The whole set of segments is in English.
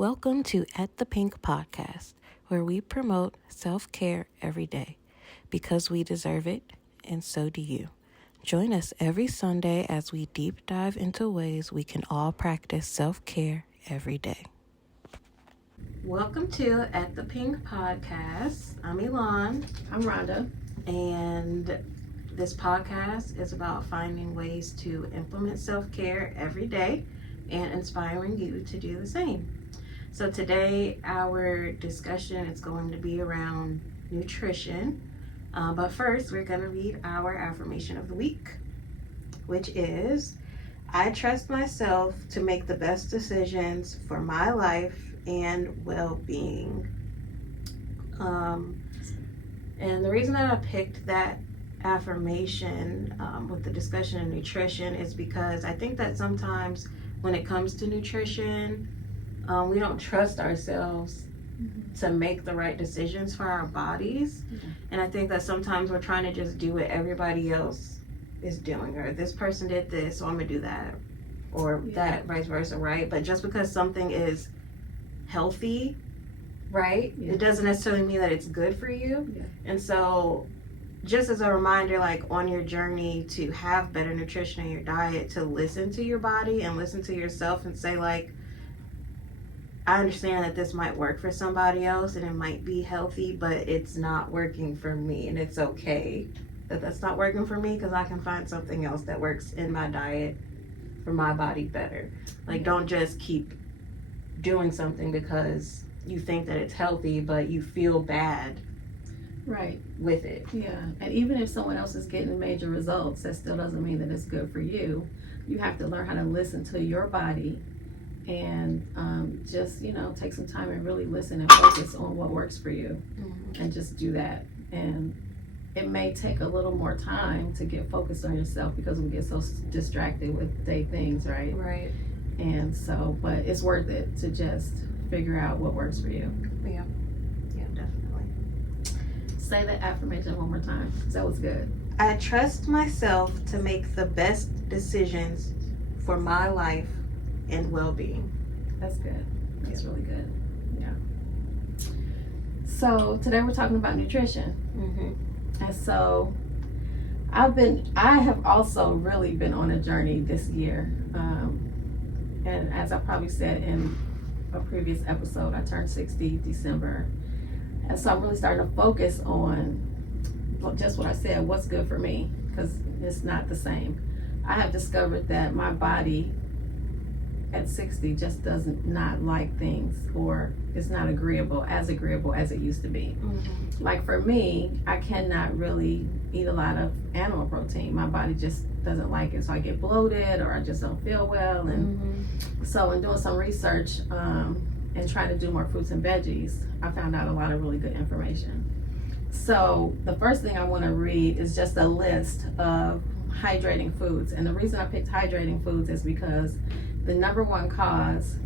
Welcome to At the Pynk Podcast, where we promote self-care every day because we deserve it, and so do you. Join us every Sunday as we deep dive into ways we can all practice self-care every day. Welcome to At the Pynk Podcast. I'm Elon. I'm Rhonda. And this podcast is about finding ways to implement self-care every day and inspiring you to do the same. So today our discussion is going to be around nutrition. But first we're going to read our affirmation of the week, which is, I trust myself to make the best decisions for my life and well-being. And the reason that I picked that affirmation with the discussion of nutrition is because I think that sometimes when it comes to nutrition, we don't trust ourselves to make the right decisions for our bodies. And I think that sometimes we're trying to just do what everybody else is doing, or this person did this, so I'm gonna do that, or that, vice versa, right? But just because something is healthy, right, it doesn't necessarily mean that it's good for you. And so just as a reminder, like on your journey to have better nutrition in your diet, to listen to your body and listen to yourself and say, like, I understand that this might work for somebody else and it might be healthy, but it's not working for me, and it's okay that that's not working for me because I can find something else that works in my diet for my body better. Like, don't just keep doing something because you think that it's healthy but you feel bad with it. And even if someone else is getting major results, that still doesn't mean that it's good for you. You have to learn how to listen to your body and just take some time and really listen and focus on what works for you, and just do that. And it may take a little more time to get focused on yourself because we get so distracted with day things, right? And so, but it's worth it to just figure out what works for you. Yeah, definitely. Say that affirmation one more time, because that was good. I trust myself to make the best decisions for my life and well-being. That's good. That's really good. Yeah. So today we're talking about nutrition. And so I have also really been on a journey this year. And as I probably said in a previous episode, I turned 60 December. And so I'm really starting to focus on just what I said, what's good for me, because it's not the same. I have discovered that my body at 60 just doesn't not like things, or it's not agreeable as it used to be. Like for me, I cannot really eat a lot of animal protein. My body just doesn't like it, so I get bloated or I just don't feel well. And so in doing some research and trying to do more fruits and veggies, I found out a lot of really good information. So the first thing I want to read is just a list of hydrating foods. And the reason I picked hydrating foods is because the number one cause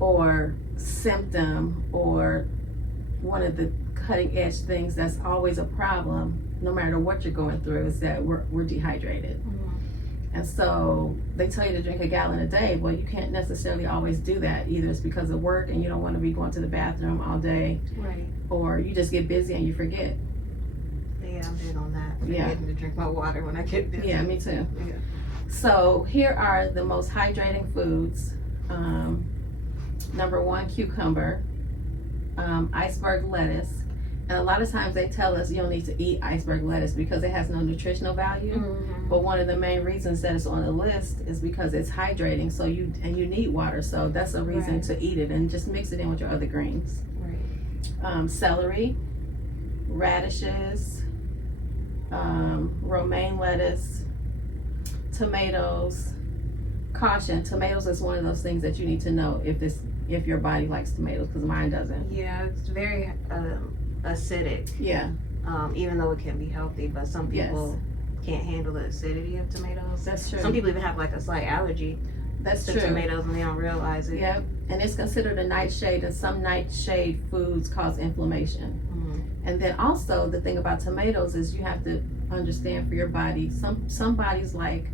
or symptom, or one of the cutting edge things that's always a problem no matter what you're going through, is that we're dehydrated. And so they tell you to drink a gallon a day. Well, you can't necessarily always do that. Either it's because of work and you don't want to be going to the bathroom all day, or you just get busy and you forget. Yeah, I'm big on that. Forgetting to drink my water when I get busy. Yeah, me too. So here are the most hydrating foods. Number one, cucumber, iceberg lettuce. And a lot of times they tell us you don't need to eat iceberg lettuce because it has no nutritional value. But one of the main reasons that it's on the list is because it's hydrating. So you need water. So that's a reason to eat it, and just mix it in with your other greens. Celery, radishes, romaine lettuce, tomatoes. Caution, tomatoes is one of those things that you need to know if your body likes tomatoes, because mine doesn't. Yeah, it's very acidic. Even though it can be healthy, but some people can't handle the acidity of tomatoes. That's true. Some people even have like a slight allergy to tomatoes and they don't realize it. And it's considered a nightshade, and some nightshade foods cause inflammation. And then also the thing about tomatoes is you have to understand for your body, some bodies like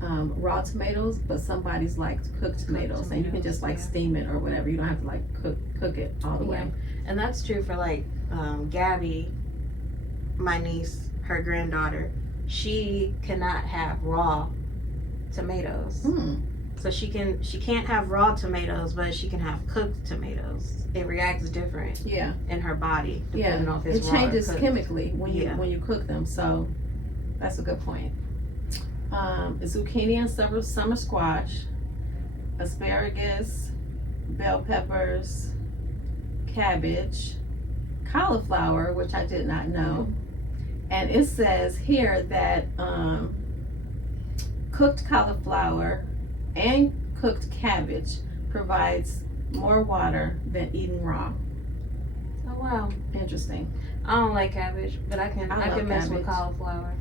raw tomatoes, but somebody's like cooked tomatoes, and you can just like steam it or whatever. You don't have to like cook it all the way. And that's true for like Gabby, my niece, her granddaughter. She cannot have raw tomatoes. So she can't have raw tomatoes, but she can have cooked tomatoes. It reacts different in her body depending on if it's raw or changes cooked. chemically when you cook them. So that's a good point. Zucchini and summer squash, asparagus, bell peppers, cabbage, cauliflower, which I did not know. And it says here that cooked cauliflower and cooked cabbage provides more water than eating raw. Oh wow. Interesting. I don't like cabbage, but I can mess with cauliflower.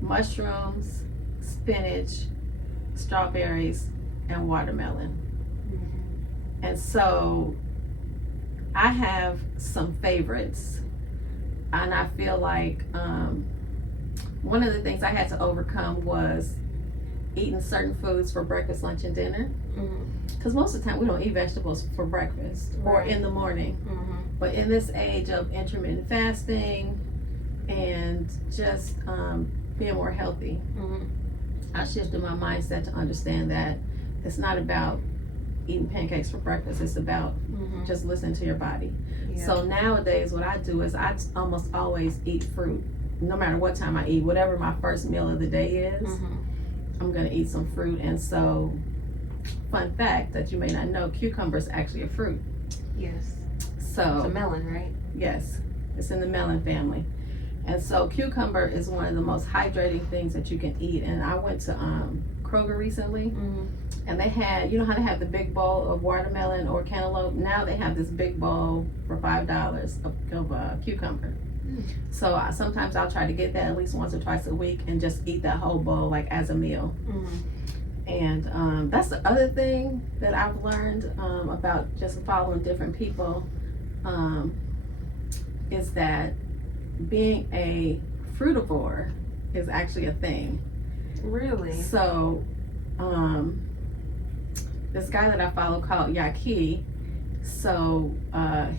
Mushrooms, spinach, strawberries, and watermelon. And so I have some favorites, and I feel like one of the things I had to overcome was eating certain foods for breakfast, lunch, and dinner. Because most of the time we don't eat vegetables for breakfast or in the morning. But in this age of intermittent fasting and just being more healthy, I shifted my mindset to understand that it's not about eating pancakes for breakfast. It's about just listening to your body. So nowadays what I do is I almost always eat fruit. No matter what time I eat, whatever my first meal of the day is, I'm going to eat some fruit. And so, fun fact that you may not know, cucumber is actually a fruit. Yes. So it's a melon, right? Yes, it's in the melon family. And so cucumber is one of the most hydrating things that you can eat. And I went to Kroger recently, and they had, you know how they have the big bowl of watermelon or cantaloupe? Now they have this big bowl for $5 of cucumber. So sometimes I'll try to get that at least once or twice a week and just eat that whole bowl like as a meal. And that's the other thing that I've learned about just following different people, is that being a frutivore is actually a thing. Really? So this guy that I follow called Yaki, so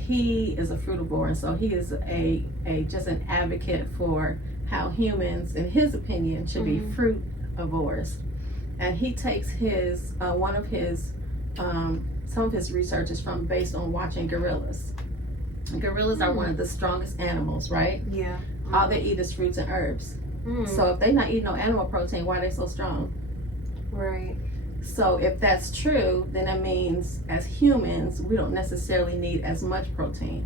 he is a frutivore, and so he is a just an advocate for how humans, in his opinion, should be fruitivores. And he takes his some of his research is based on watching gorillas. Gorillas are one of the strongest animals, right? Yeah. All they eat is fruits and herbs. So if they're not eating no animal protein, why are they so strong? Right. So if that's true, then that means as humans, we don't necessarily need as much protein.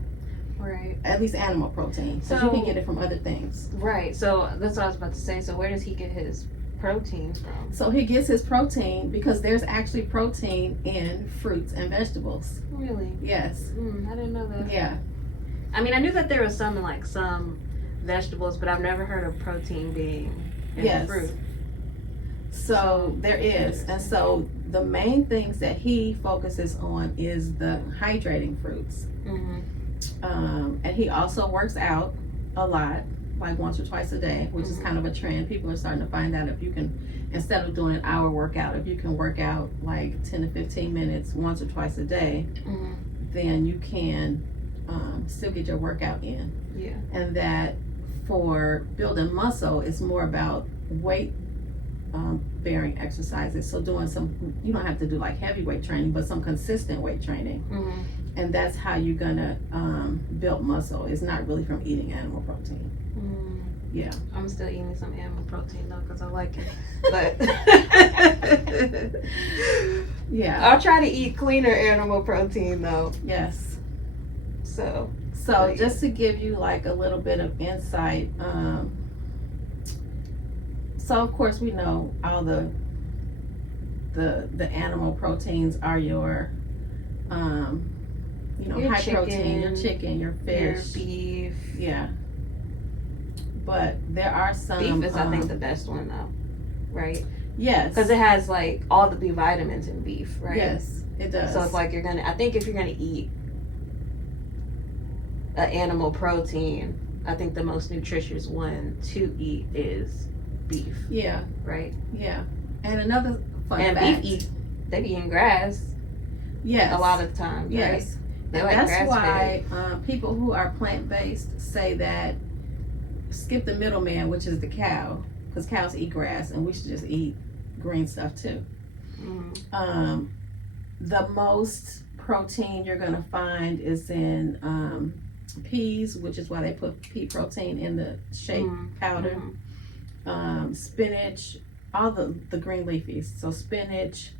Right. At least animal protein. Because you can get it from other things. Right. So that's what I was about to say. So where does he get his protein from? So he gets his protein because there's actually protein in fruits and vegetables. Really? Yes. I didn't know that. Yeah. I mean, I knew that there was some in like some vegetables, but I've never heard of protein being in fruit. So there is. And so the main things that he focuses on is the hydrating fruits. And he also works out a lot, like once or twice a day, which is kind of a trend. People are starting to find out if you can, instead of doing an hour workout, if you can work out like 10 to 15 minutes once or twice a day, then you can still get your workout in. Yeah. And that for building muscle, it's more about weight bearing exercises. So doing some, you don't have to do like heavy weight training, but some consistent weight training. And that's how you're gonna build muscle. It's not really from eating animal protein. Yeah. I'm still eating some animal protein though, because I like it. But yeah. I'll try to eat cleaner animal protein though. Yes. So just to give you like a little bit of insight, so of course we know all the animal proteins are your your high chicken, protein, your chicken, your fish, your beef. Yeah. But there are some beef is I think the best one though, right? Yes. Because it has like all the B vitamins in beef, right? Yes, it does. So it's like I think if you're gonna eat an animal protein, I think the most nutritious one to eat is beef. Yeah. Right? Yeah. And another fun and fact. They be eating grass. Yes. A lot of the time. Yes. Right? And like that's why people who are plant-based say that skip the middleman, which is the cow, because cows eat grass and we should just eat green stuff too. Mm-hmm. The most protein you're going to find is in peas, which is why they put pea protein in the shake powder. Mm-hmm. Spinach, all the green leafies. So spinach,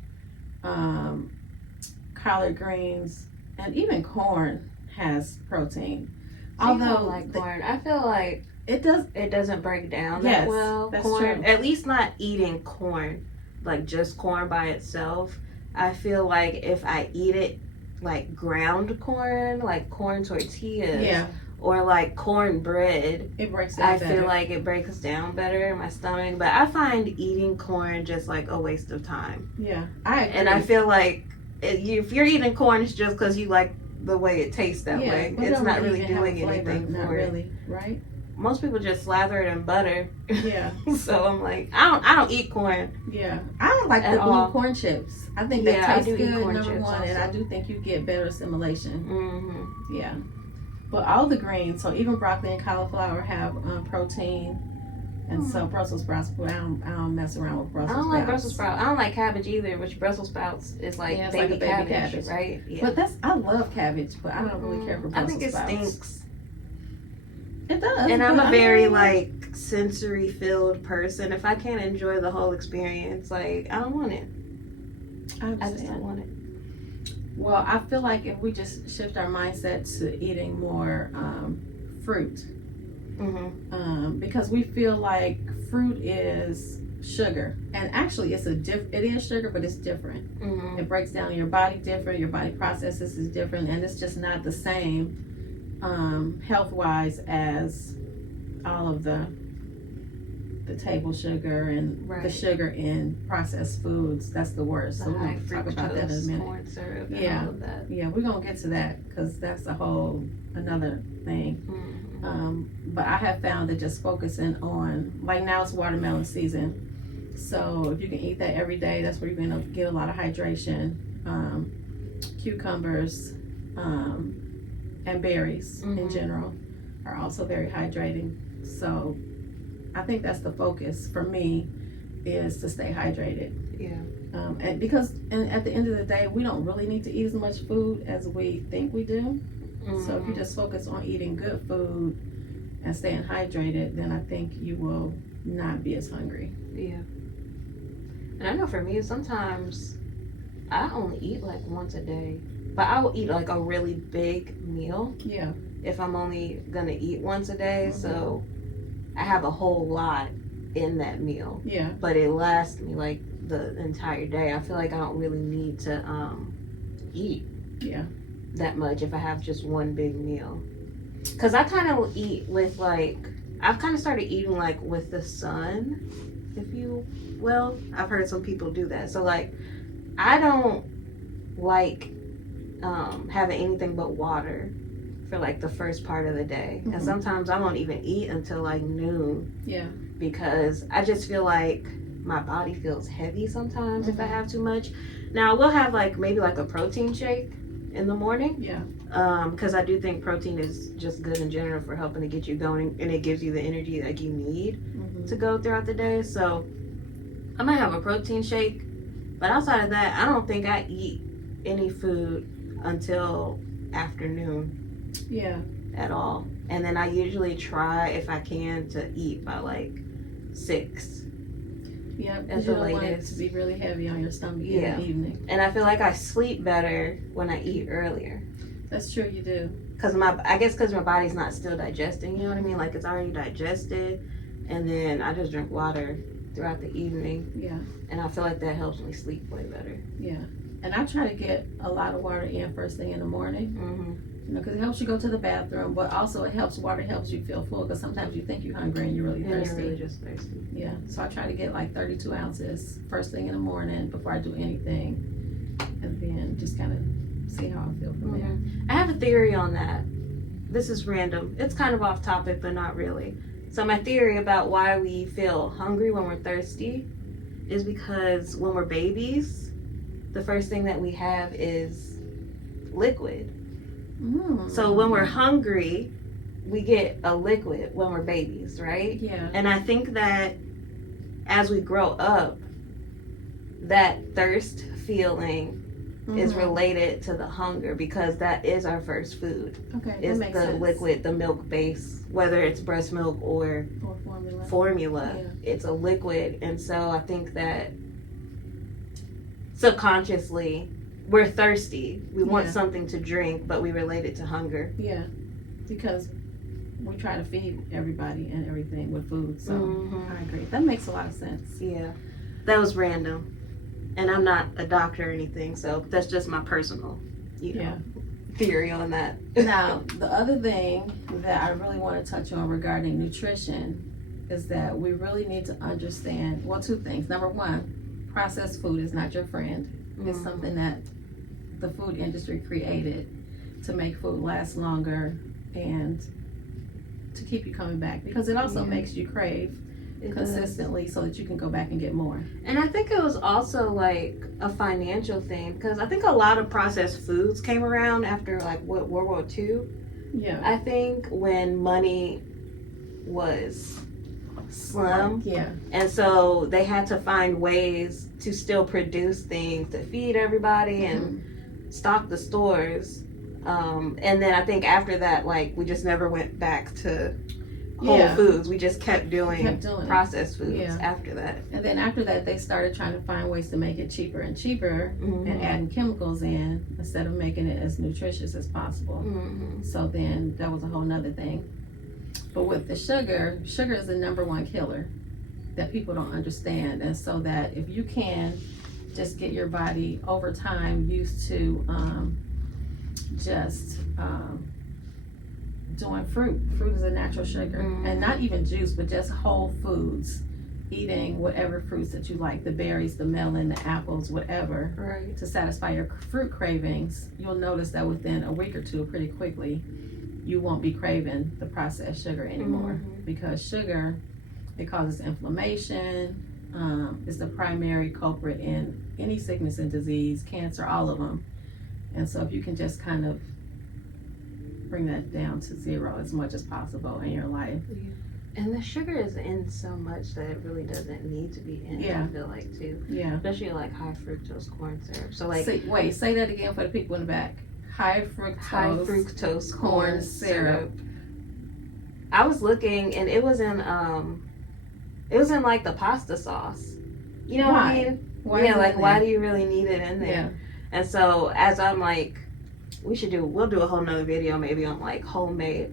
collard greens, and even corn has protein. Although like corn, I feel like it doesn't break down that well. That's corn, true. At least not eating corn, like just corn by itself. I feel like if I eat it like ground corn, like corn tortillas, or like corn bread, it breaks down better. Feel like it breaks down better in my stomach. But I find eating corn just like a waste of time. Yeah, I agree. And I feel like if you're eating corn, it's just because you like the way it tastes that way. It's not really doing anything for it. Really, right? Most people just slather it in butter. Yeah. So I'm like, I don't eat corn. Yeah, I don't like the blue corn chips. I think they taste good, number one, also. And I do think you get better assimilation. Mm-hmm. Yeah, but all the greens, so even broccoli and cauliflower have protein, and so Brussels sprouts. But I don't mess around with Brussels sprouts. I don't like Brussels sprouts. I don't like cabbage either, which Brussels sprouts is like baby cabbage, right? Yeah. But I love cabbage, but I don't really care for Brussels sprouts. I think it stinks. It does. And I'm a very like sensory filled person. If I can't enjoy the whole experience, like I don't want it. I just don't want it. Well, I feel like if we just shift our mindset to eating more fruit, because we feel like fruit is sugar, and actually it is sugar, but it's different. It breaks down in your body different. Your body processes is different, and it's just not the same health-wise as all of the table sugar and the sugar in processed foods. That's the worst. So we're going to talk about that in a minute. Corn syrup and all of that. Yeah, we're going to get to that because that's another thing. But I have found that just focusing on, like now it's watermelon season. So if you can eat that every day, that's where you're going to get a lot of hydration. Cucumbers, and berries in general are also very hydrating. So I think that's the focus for me, is to stay hydrated. Yeah. And because at the end of the day, we don't really need to eat as much food as we think we do. So if you just focus on eating good food and staying hydrated, then I think you will not be as hungry. Yeah. And I know for me, sometimes I only eat like once a day. But I will eat like a really big meal. Yeah. If I'm only gonna eat once a day, so I have a whole lot in that meal. Yeah. But it lasts me like the entire day. I feel like I don't really need to eat. Yeah. That much if I have just one big meal. Cause I kind of eat with like I've kind of started eating like with the sun. I've heard some people do that. So like I don't like having anything but water for like the first part of the day. And sometimes I won't even eat until like noon. Yeah. Because I just feel like my body feels heavy sometimes if I have too much. Now I will have like maybe like a protein shake in the morning. Yeah. Because I do think protein is just good in general for helping to get you going, and it gives you the energy that you need to go throughout the day. So I might have a protein shake, but outside of that, I don't think I eat any food until afternoon. Yeah. At all. And then I usually try, if I can, to eat by like 6. Yeah, because you don't want it to be really heavy on your stomach in the evening. And I feel like I sleep better when I eat earlier. That's true, you do. Because my body's not still digesting, you know what I mean? Like it's already digested, and then I just drink water throughout the evening. Yeah. And I feel like that helps me sleep way better. Yeah. And I try to get a lot of water in first thing in the morning. You know, because it helps you go to the bathroom, but also water helps you feel full, because sometimes you think you're hungry and you're really thirsty. You're really just thirsty. Yeah, so I try to get like 32 ounces first thing in the morning before I do anything, and then just kind of see how I feel from there. I have a theory on that. This is random. It's kind of off topic, but not really. So my theory about why we feel hungry when we're thirsty is because when we're babies, the first thing that we have is liquid. So when we're hungry, we get a liquid when we're babies, right? Yeah. And I think that as we grow up, that thirst feeling is related to the hunger, because that is our first food. Okay, is that makes the sense. liquid, the milk base, whether it's breast milk or formula. Yeah. It's a liquid. And so I think that subconsciously we're thirsty. We want something to drink, but we relate it to hunger. Yeah, because we try to feed everybody and everything with food. So I agree. That makes a lot of sense. Yeah, that was random. And I'm not a doctor or anything, so that's just my personal, theory on that. Now, the other thing that I really want to touch on regarding nutrition is that we really need to understand, well, two things. Number one, processed food is not your friend. It's something that the food industry created to make food last longer and to keep you coming back, because it also makes you crave consistently so that you can go back and get more. And I think it was also like a financial thing, because I think a lot of processed foods came around after like World War II. Yeah. I think when money was slim. Yeah. And so they had to find ways to still produce things to feed everybody and stock the stores. And then I think after that, like, we just never went back to whole foods. We just kept doing processed foods after that. And then after that, they started trying to find ways to make it cheaper and cheaper and adding chemicals in instead of making it as nutritious as possible. So then that was a whole nother thing. But with the sugar is the number one killer that people don't understand. And so that if you can just get your body over time used to doing fruit is a natural sugar, and not even juice, but just whole foods, eating whatever fruits that you like, the berries, the melon, the apples, whatever, to satisfy your fruit cravings. You'll notice that within a week or two, pretty quickly, you won't be craving the processed sugar anymore, because sugar, it causes inflammation, is the primary culprit in any sickness and disease, cancer, all of them. And so if you can just kind of bring that down to zero as much as possible in your life. And the sugar is in so much that it really doesn't need to be in, I feel like, too. Yeah. Especially like high fructose corn syrup. So like, say that again for the people in the back. High fructose corn syrup. I was looking, and it was in like the pasta sauce. You know what I mean? Why do you really need it in there? Yeah. And so as I'm like, we'll do a whole nother video maybe on like homemade,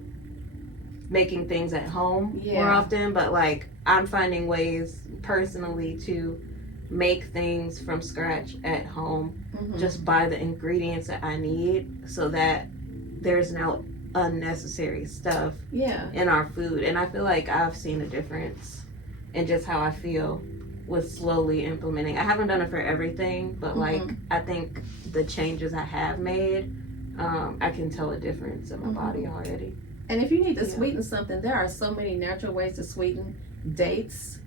making things at home more often, but like I'm finding ways personally to make things from scratch at home, just buy the ingredients that I need so that there's no unnecessary stuff in our food. And I feel like I've seen a difference in just how I feel with slowly implementing. I haven't done it for everything, but like I think the changes I have made, I can tell a difference in my body already. And if you need to sweeten something, there are so many natural ways to sweeten. Dates,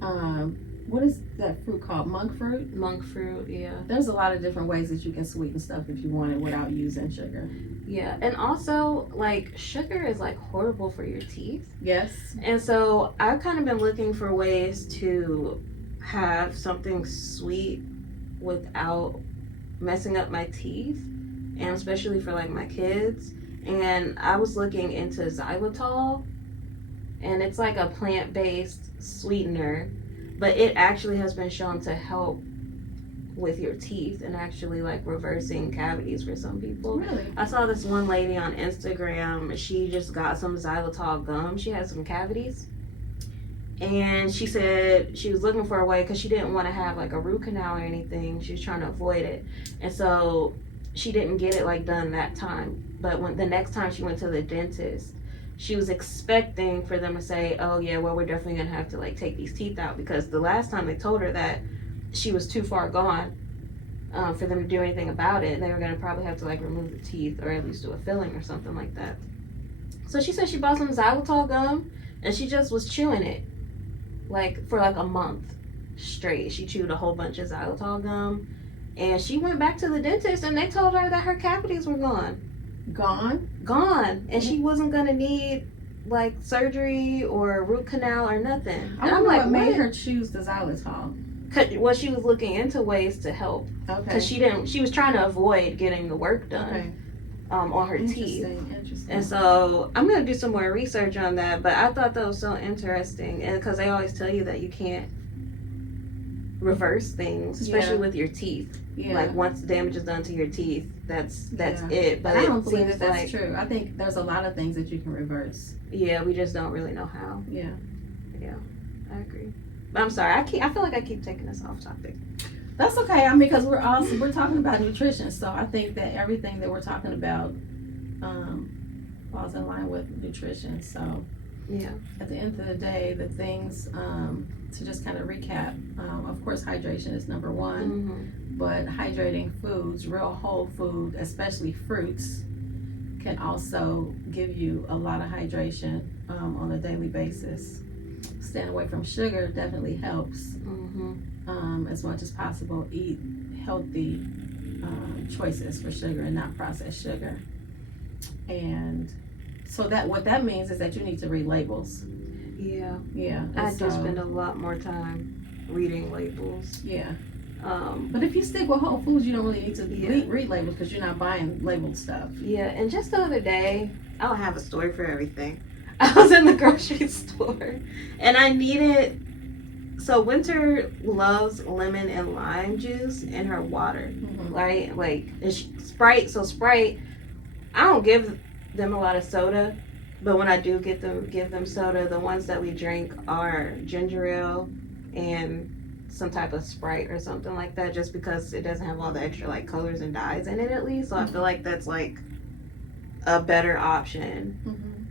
what is that fruit called? Monk fruit? Monk fruit, yeah. There's a lot of different ways that you can sweeten stuff if you want it without using sugar. Yeah, and also, like, sugar is, like, horrible for your teeth. Yes. And so I've kind of been looking for ways to have something sweet without messing up my teeth, and especially for, like, my kids. And I was looking into xylitol, and it's like a plant-based sweetener, but it actually has been shown to help with your teeth and actually like reversing cavities for some people. Really? I saw this one lady on Instagram, she just got some xylitol gum. She had some cavities, and she said she was looking for a way, because she didn't want to have like a root canal or anything. She was trying to avoid it, and so she didn't get it like done that time. But when the next time she went to the dentist, she was expecting for them to say, oh yeah, well, we're definitely gonna have to like take these teeth out, because the last time they told her that she was too far gone for them to do anything about it. They were gonna probably have to like remove the teeth, or at least do a filling or something like that. So she said she bought some xylitol gum, and she just was chewing it, like, for like a month straight. She chewed a whole bunch of xylitol gum, and she went back to the dentist, and they told her that her cavities were gone. Gone. And she wasn't gonna need like surgery or root canal or nothing. I wonder what made her choose the xylitol. Well, she was looking into ways to help. Okay. Because she was trying to avoid getting the work done. Okay. On her teeth. Interesting. And so I'm gonna do some more research on that. But I thought that was so interesting, and because they always tell you that you can't reverse things, especially with your teeth. Yeah. Like once damage is done to your teeth, that's it. But I don't believe seems that's true. I think there's a lot of things that you can reverse. Yeah, we just don't really know how. Yeah, I agree. But I'm sorry, I feel like I keep taking us off topic. That's okay. I mean, because we're talking about nutrition, so I think that everything that we're talking about falls in line with nutrition. So yeah, at the end of the day, the things to just kind of recap. Of course, hydration is number one, but hydrating foods, real whole food, especially fruits, can also give you a lot of hydration on a daily basis. Staying away from sugar definitely helps. As much as possible, eat healthy choices for sugar and not processed sugar. And so that what that means is that you need to read labels. Yeah. I do spend a lot more time reading labels. Yeah. But if you stick with whole foods, you don't really need to read labels because you're not buying labeled stuff. Yeah, and just the other day, I don't have a story for everything. I was in the grocery store and I needed. So Winter loves lemon and lime juice in her water, right? Like Sprite. So Sprite, I don't give them a lot of soda, but when I do give them soda, the ones that we drink are ginger ale and some type of Sprite or something like that, just because it doesn't have all the extra like colors and dyes in it at least. So I feel like that's like a better option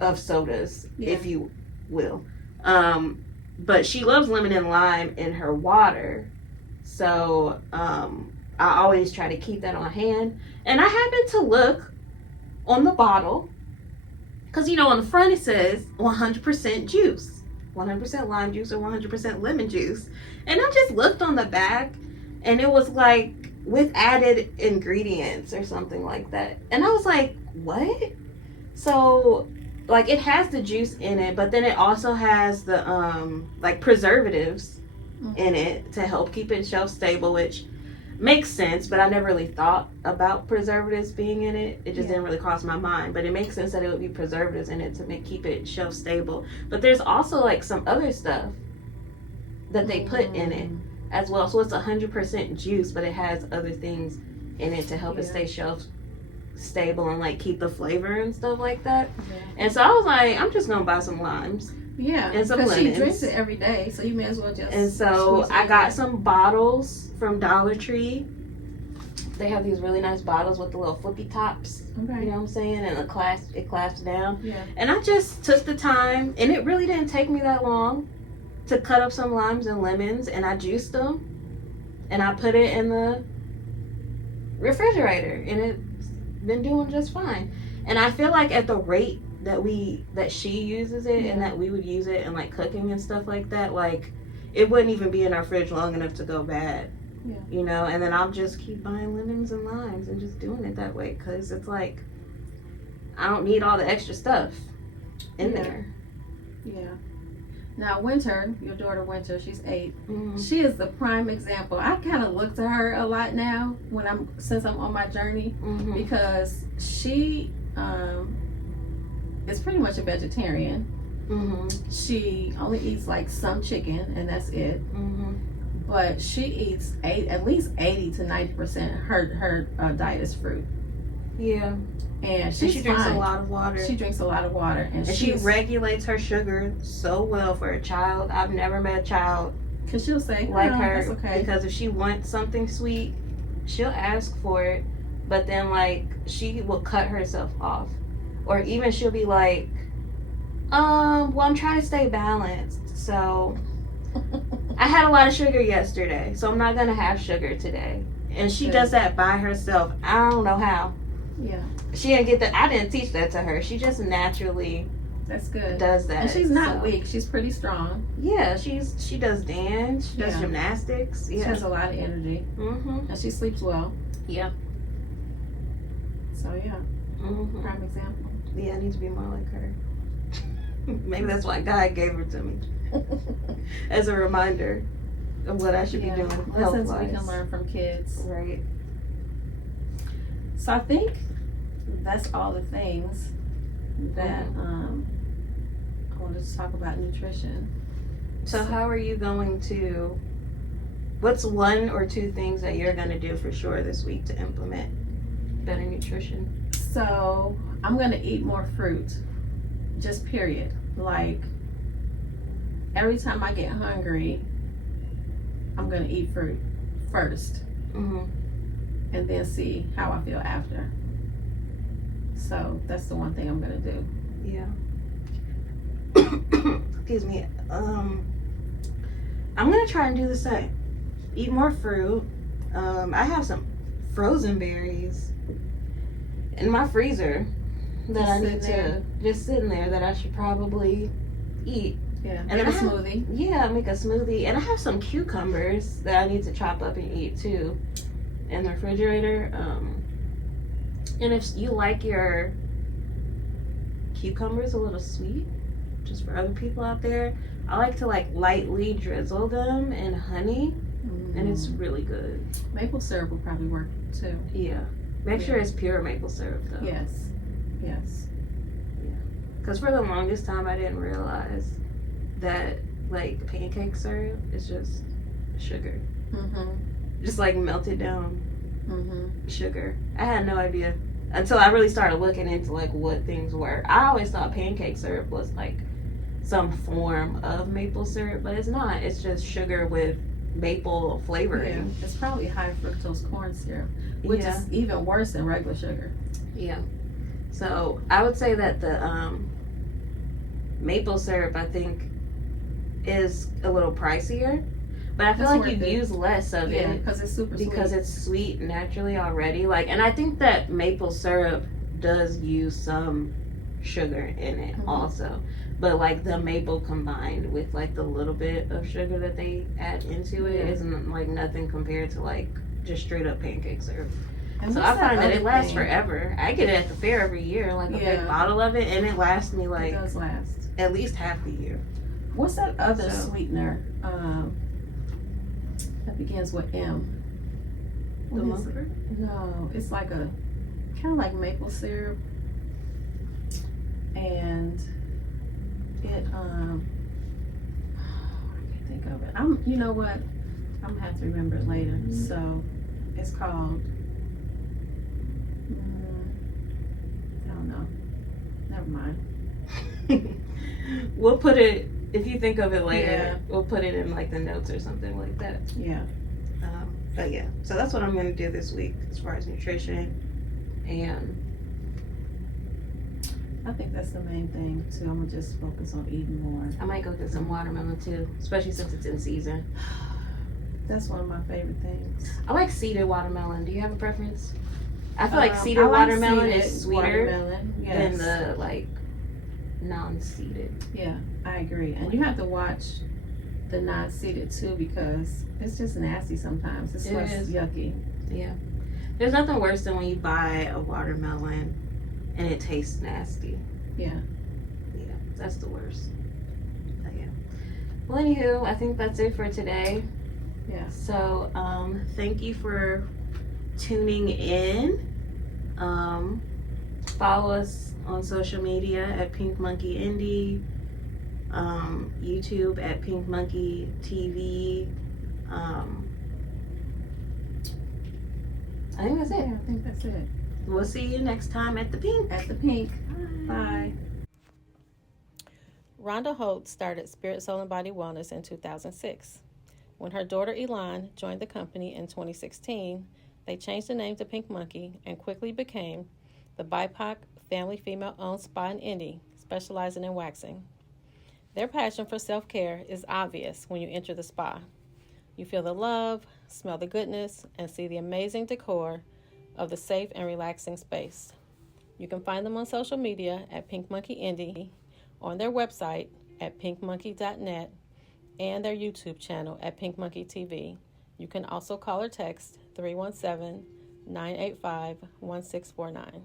of sodas, if you will. But she loves lemon and lime in her water. So I always try to keep that on hand. And I happened to look on the bottle. Because, on the front it says 100% juice. 100% lime juice or 100% lemon juice. And I just looked on the back. And it was like with added ingredients or something like that. And I was like, what? So... like it has the juice in it, but then it also has the like preservatives in it to help keep it shelf stable, which makes sense, but I never really thought about preservatives being in it. It just didn't really cross my mind, but it makes sense that it would be preservatives in it to keep it shelf stable. But there's also like some other stuff that they put in it as well. So it's 100% juice, but it has other things in it to help it stay shelf stable and like keep the flavor and stuff like that. And so I was like, I'm just gonna buy some limes and some lemons. She drinks it every day, so you may as well just. And so I got some bottles from Dollar Tree. They have these really nice bottles with the little flippy tops. You know what I'm saying? And it clasps down. And I just took the time, and it really didn't take me that long to cut up some limes and lemons, and I juiced them and I put it in the refrigerator, and it's been doing just fine. And I feel like at the rate that she uses it and that we would use it in like cooking and stuff like that, like it wouldn't even be in our fridge long enough to go bad. And then I'll just keep buying lemons and limes and just doing it that way, because it's like I don't need all the extra stuff in there. Now Winter, your daughter Winter, she's 8. She is the prime example. I kind of look to her a lot now since I'm on my journey, because she is pretty much a vegetarian. She only eats like some chicken, and that's it. But she eats at least 80 to 90%. Her diet is fruit. And she drinks a lot of water. She drinks a lot of water. And she regulates her sugar so well for a child. I've never met a child because she'll say like her. That's okay. Because if she wants something sweet, she'll ask for it. But then like she will cut herself off. Or even she'll be like, well, I'm trying to stay balanced. So I had a lot of sugar yesterday, so I'm not going to have sugar today. And she does that by herself. I don't know how. She didn't get that. I didn't teach that to her. She just naturally That's good. does that. And she's not so. weak. She's pretty strong. Yeah, she does dance. She does gymnastics. Yeah. She has a lot of energy. Mm-hmm. And she sleeps well. Yeah. So yeah. Mm-hmm. Prime example. Yeah, I need to be more like her. Maybe that's why God gave her to me as a reminder of what I should be doing Lessons we health-wise. can learn from kids. Right. So I think that's all the things that I wanted to talk about nutrition. So how are you going to, what's one or two things that you're going to do for sure this week to implement better nutrition? So I'm going to eat more fruit, just period. Like every time I get hungry, I'm going to eat fruit first. Mm-hmm. And then see how I feel after. So that's the one thing I'm gonna do. Yeah. Excuse me. I'm gonna try and do the same. Eat more fruit. I have some frozen berries in my freezer that I need to just sitting there that I should probably eat. Yeah. And make a smoothie. Yeah, make a smoothie. And I have some cucumbers that I need to chop up and eat too in the refrigerator. And if you like your cucumbers a little sweet, just for other people out there, I like to like lightly drizzle them in honey, and it's really good. Maple syrup will probably work too. Yeah. Make sure it's pure maple syrup though. Yes. Yes. Yeah. Because for the longest time I didn't realize that like pancake syrup is just sugar. Just like melted down sugar. I had no idea until I really started looking into like what things were. I always thought pancake syrup was like some form of maple syrup, but it's not. It's just sugar with maple flavoring. Yeah. It's probably high fructose corn syrup, which is even worse than regular sugar. Yeah. So I would say that the maple syrup, I think, is a little pricier. But I feel like you use less of it because it's super sweet. Because it's sweet naturally already. Like, and I think that maple syrup does use some sugar in it also. But like the maple combined with like the little bit of sugar that they add into it isn't like nothing compared to like just straight up pancake syrup. And so I find that it lasts forever. I get it at the fair every year, like a big bottle of it, and it lasts me like it does last at least half the year. What's that other sweetener? That begins with M. The Munker? No, it's like a kind of like maple syrup, and it I can't think of it. You know what? I'm gonna have to remember it later. So it's called I don't know. Never mind. We'll put it, if you think of it later, we'll put it in like the notes or something like that. Yeah. But yeah, so that's what I'm going to do this week as far as nutrition. And I think that's the main thing too. I'm going to just focus on eating more. I might go get some watermelon too, especially since it's in season. That's one of my favorite things. I like seeded watermelon. Do you have a preference? I feel like seeded watermelon is sweeter than the like non-seeded. Yeah, I agree. And you have to watch the non-seeded too, because it's just nasty sometimes. It's less yucky. Yeah. There's nothing worse than when you buy a watermelon and it tastes nasty. Yeah. Yeah, that's the worst. But yeah. Well, anywho, I think that's it for today. Yeah. So, thank you for tuning in. Follow us on social media at Pynk Monkey Indie, YouTube at Pynk Monkey TV. I think that's it. Yeah, I think that's it. We'll see you next time at the Pynk. At the Pynk. Bye. Rhonda Holt started Spirit, Soul, and Body Wellness in 2006. When her daughter Elan joined the company in 2016, they changed the name to Pynk Monkey and quickly became the BIPOC family female-owned spa in Indy, specializing in waxing. Their passion for self-care is obvious when you enter the spa. You feel the love, smell the goodness, and see the amazing decor of the safe and relaxing space. You can find them on social media at Pynk Monkey Indie on their website at pinkmonkey.net and their YouTube channel at Pynk Monkey TV. You can also call or text 317-985-1649.